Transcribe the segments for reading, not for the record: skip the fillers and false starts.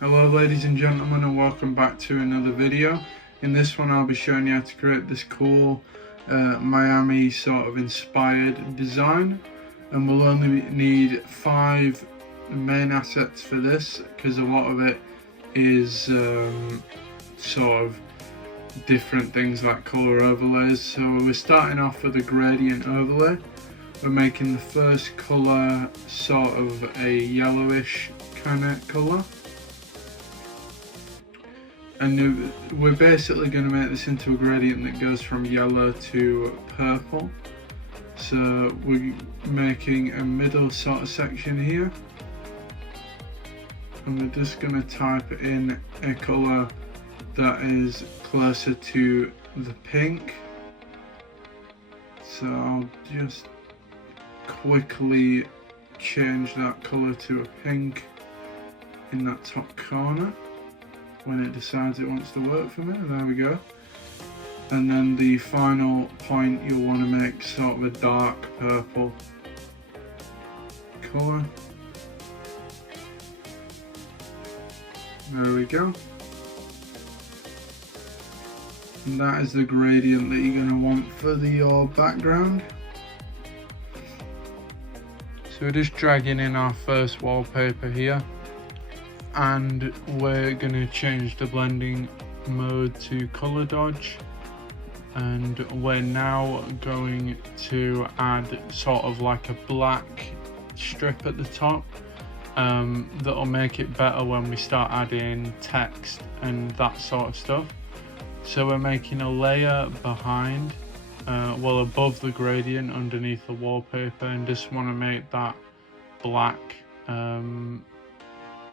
Hello ladies and gentlemen, and welcome back to another video. In this one I'll be showing you how to create this cool Miami sort of inspired design, and we'll only need 5 main assets for this because a lot of it is sort of different things like color overlays. So we're starting off with a gradient overlay. We're making the first color sort of a yellowish kind of color, and we're basically going to make this into a gradient that goes from yellow to purple. So we're making a middle sort of section here, and we're just going to type in a color that is closer to the pink. So I'll just quickly change that color to a pink in that top corner when it decides it wants to work for me. There we go. And then the final point, you'll want to make sort of a dark purple color. There we go. And that is the gradient that you're going to want for your background. So we're just dragging in our first wallpaper here, and we're going to change the blending mode to color dodge, and we're now going to add sort of like a black strip at the top that'll make it better when we start adding text and that sort of stuff. So we're making a layer behind, well above the gradient underneath the wallpaper, and just want to make that black.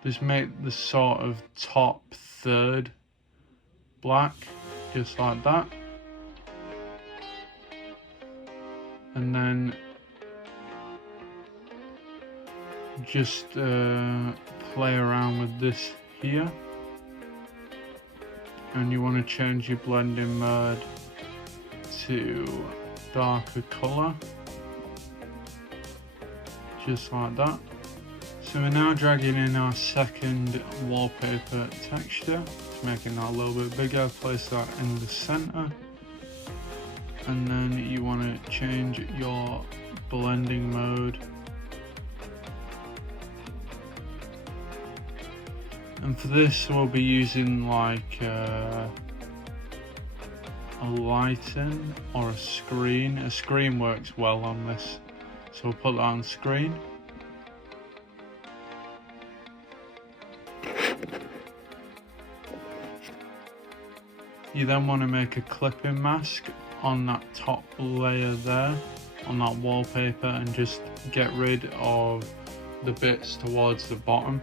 Just make the sort of top third black, just like that. And then just play around with this here. And you want to change your blending mode to darker color, just like that. So we're now dragging in our second wallpaper texture, just making that a little bit bigger. Place that in the center, and then you want to change your blending mode. And for this we'll be using like a lighten or a screen. A screen works well on this, so we'll put that on screen. You then want to make a clipping mask on that top layer there, on that wallpaper, and just get rid of the bits towards the bottom,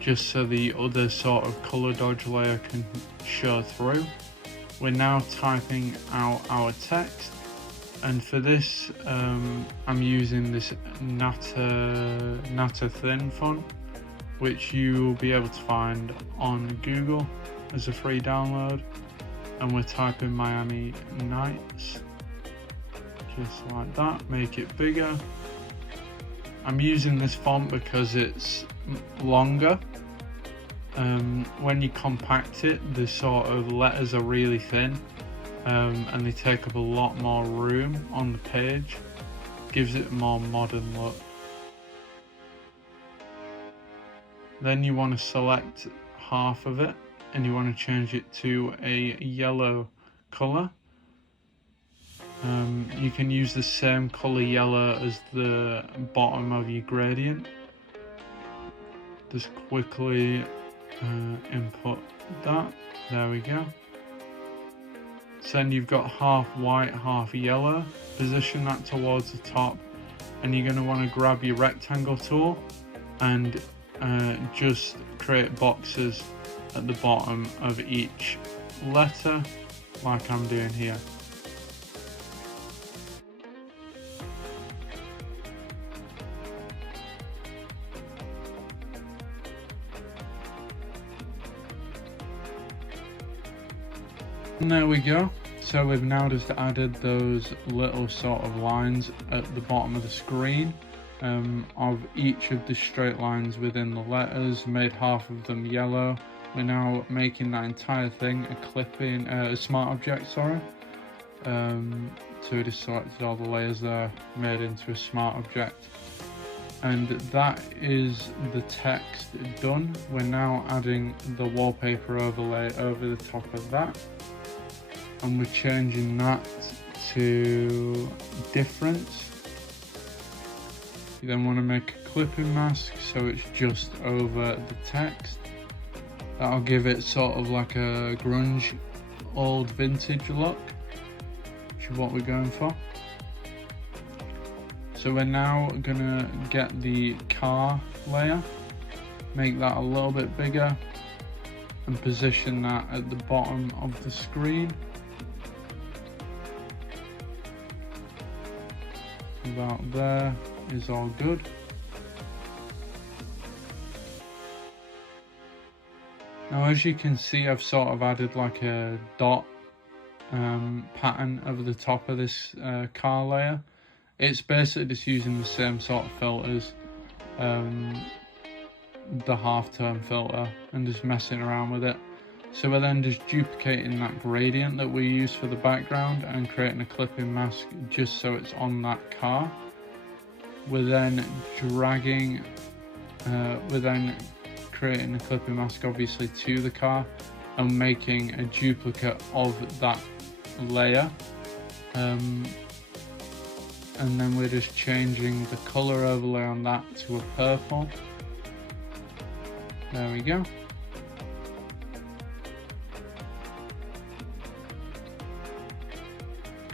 just so the other sort of color dodge layer can show through. We're now typing out our text, and for this I'm using this Natter Thin font, which you will be able to find on Google as a free download. And we're typing Miami Nights, just like that. Make it bigger. I'm using this font because it's longer. When you compact it, the sort of letters are really thin, and they take up a lot more room on the page. Gives it a more modern look. Then you want to select half of it, and you want to change it to a yellow color. You can use the same color yellow as the bottom of your gradient. Just quickly input that. There we go. So then you've got half white, half yellow. Position that towards the top, and you're going to want to grab your rectangle tool and just create boxes at the bottom of each letter, like I'm doing here. And there we go. So we've now just added those little sort of lines at the bottom of the screen. of each of the straight lines within the letters, made half of them yellow. We're now making that entire thing a smart object, sorry. So we just selected all the layers there, made into a smart object. And that is the text done. We're now adding the wallpaper overlay over the top of that. And we're changing that to difference. You then want to make a clipping mask so it's just over the text. That'll give it sort of like a grunge, old vintage look, which is what we're going for. So we're now gonna get the car layer, make that a little bit bigger, and position that at the bottom of the screen. About there is all good. Now, as you can see, I've sort of added like a dot pattern over the top of this car layer. It's basically just using the same sort of filters, the half-tone filter, and just messing around with it. So we're then just duplicating that gradient that we use for the background and creating a clipping mask just so it's on that car. We're then creating a clipping mask obviously to the car and making a duplicate of that layer. And then we're just changing the color overlay on that to a purple. There we go.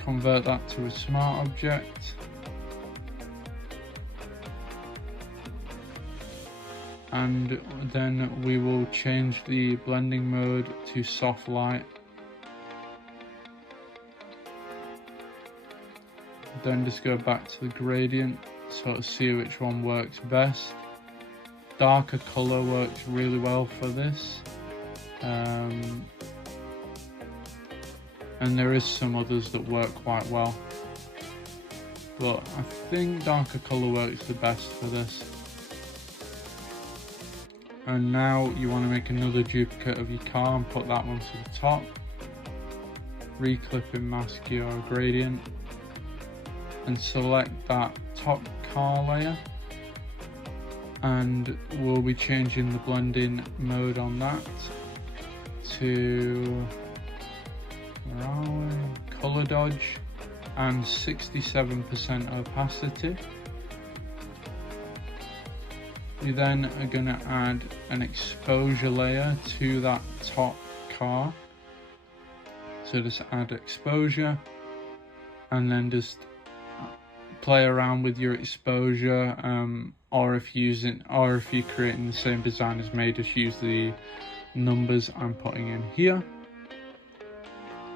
Convert that to a smart object. And then we will change the blending mode to soft light. Then just go back to the gradient, sort of see which one works best. Darker color works really well for this. And there is some others that work quite well. But I think darker color works the best for this. And now you want to make another duplicate of your car and put that one to the top. Reclip and mask your gradient. And select that top car layer, and we'll be changing the blending mode on that to color dodge and 67% opacity. We then are going to add an exposure layer to that top car, so just add exposure and then just play around with your exposure, or if you're creating the same design as me, just use the numbers I'm putting in here.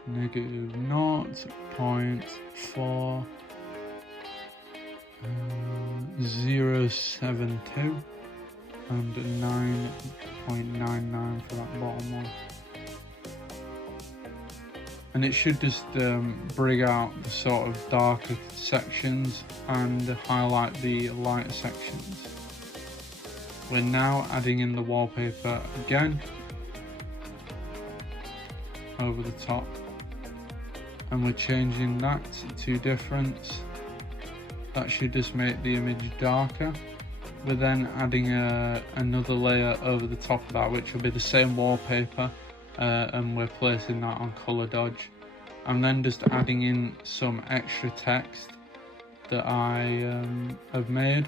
Negative 0.4 0.72 and 9.99 for that bottom one. And it should just bring out the sort of darker sections and highlight the lighter sections. We're now adding in the wallpaper again over the top, and we're changing that to difference. That should just make the image darker. We're then adding another layer over the top of that, which will be the same wallpaper. And we're placing that on color dodge. I'm then just adding in some extra text that I have made.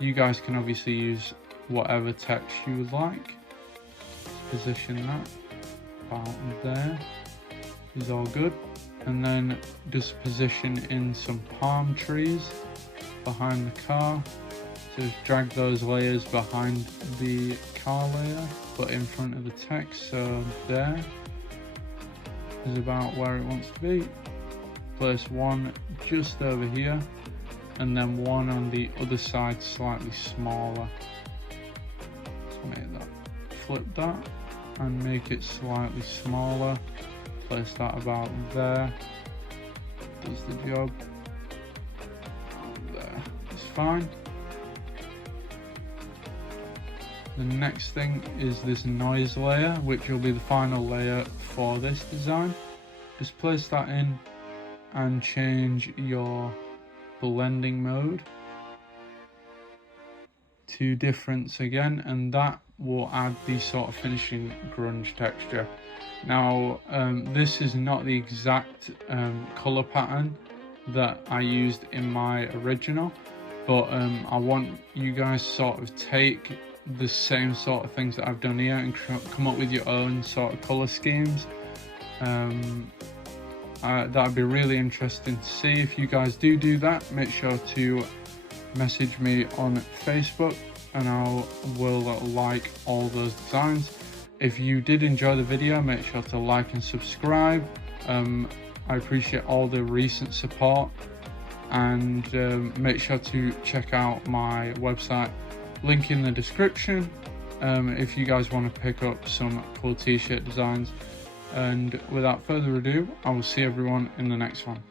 You guys can obviously use whatever text you would like. Position that about there is all good. And then just position in some palm trees behind the car. Just drag those layers behind the car layer, but in front of the text, so there is about where it wants to be. Place one just over here, and then one on the other side slightly smaller. Let's make that, flip that, and make it slightly smaller. Place that about there, does the job. There. fine. The next thing is this noise layer, which will be the final layer for this design. Just place that in and change your blending mode to difference again, and that will add the sort of finishing grunge texture. Now this is not the exact color pattern that I used in my original, but I want you guys to sort of take the same sort of things that I've done here and come up with your own sort of color schemes. That'd be really interesting to see. If you guys do that, make sure to message me on Facebook and I will like all those designs. If you did enjoy the video, make sure to like and subscribe. I appreciate all the recent support, and make sure to check out my website, link in the description, if you guys want to pick up some cool t-shirt designs. And without further ado, I will see everyone in the next one.